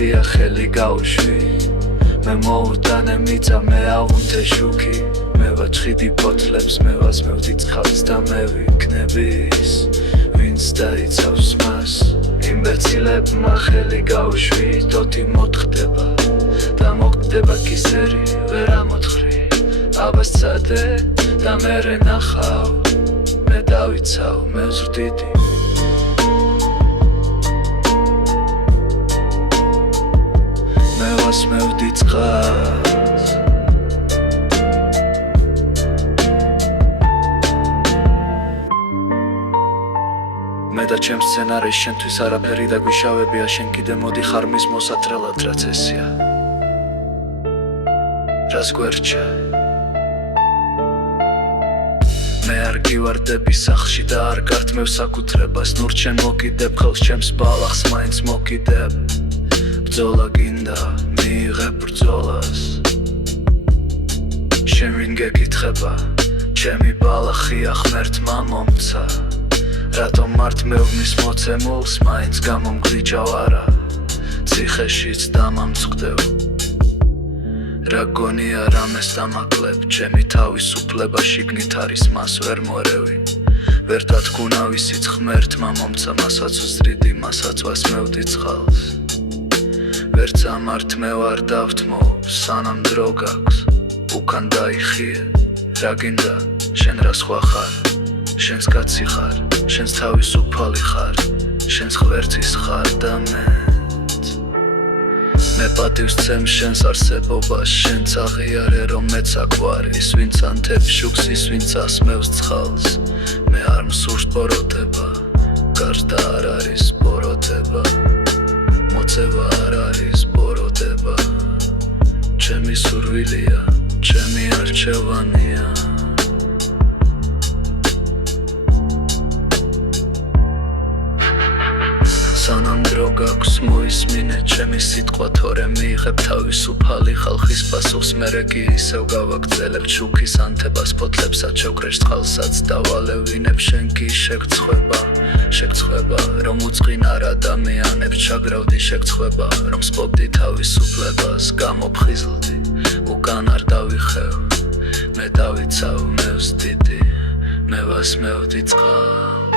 ხია ხელი გავუშვი მე მოუტანე მიწა მე ავუნთე შუქი მე ვაჩხიდი ფოთლებს მე ვასმევდი წყალს და მე ვიქნების ვინც დაიცავს მას იმბეცილებმა ხელი გავუშვი თოთი მოთხდება და მოხდება კისერი ვერ ამოთხრი აბას წადე და მერე ნახავ მე დავიცავ მე ვზრდიდი მე ვასმევდი წყალს მე და ჩემს სცენარის შენთვის არაფერი დაგვიშავებია შენ კიდე მოდი ხარ მის მოსატრელად რაც ესია რას გვერჩა მე არ გივარდები სახლში და არ გართმევ საკუთრებას ნურ ჩემ მოკიდებ ხელს ჩემს ბალახს მაინც მოკიდებ ბრძოლა გინდა მიიღებ ბრძოლას შენ ვინ გეკითხება ჩემი ბალახია ღმერთმა მომცა რატომ მართ მეუბნის მოცემულს მაინც გამომგრიჯავ არა ციხეშიც დამამწყდევ რა გონია რამეს დამაკლებ ჩემი თავისუფლება შიგნით არის მას ვერ მორევი ვერ დათქუნა ვისიც ღმერთმა მომცა მასაც ვზრიდი მასაც ვასმევდი წყალს ვერც ამართ მე ვარ დავთმო სანამ დრო გაქვს უკან დაიხიე რა გინდა შენ რა სხვა ხარ შენს კაცი ხარ შენს თავისუფალი ხარ შენს ღვერთის ხარ და მე პატივს ცემ შენს არსებობას შენც აღიარე რომ მეც აკვარი ის ვინც ანთებს შუქს ის ვინც ასმევს წყალს მე არ მსურს ბოროტება გარდა არ არის ბოროტება მოცევა არ არის ბოროტება ჩემი სურვილია ჩემი არჩევანია სანამ დრო გაქვს მოისმინე ჩემი სიტყვა თორე მიიღებ თავისუფალი ხალხის პასუხს მერე კი ისევ გავაგრძელებ შუქის ანთებას ფოთლებსაც შევკრეშ წყალსაც დავალევინებ შენ კი შეგწხვება რომ უწყინარ ადამიანებს ჩაგრავდი შეგწხვება რომ სპობდი თავისუფლებას გამოფხიზლდი უკან არ დავიხევ მე დავიცავ მე ვზდიდი მე ვასმევდი წყალს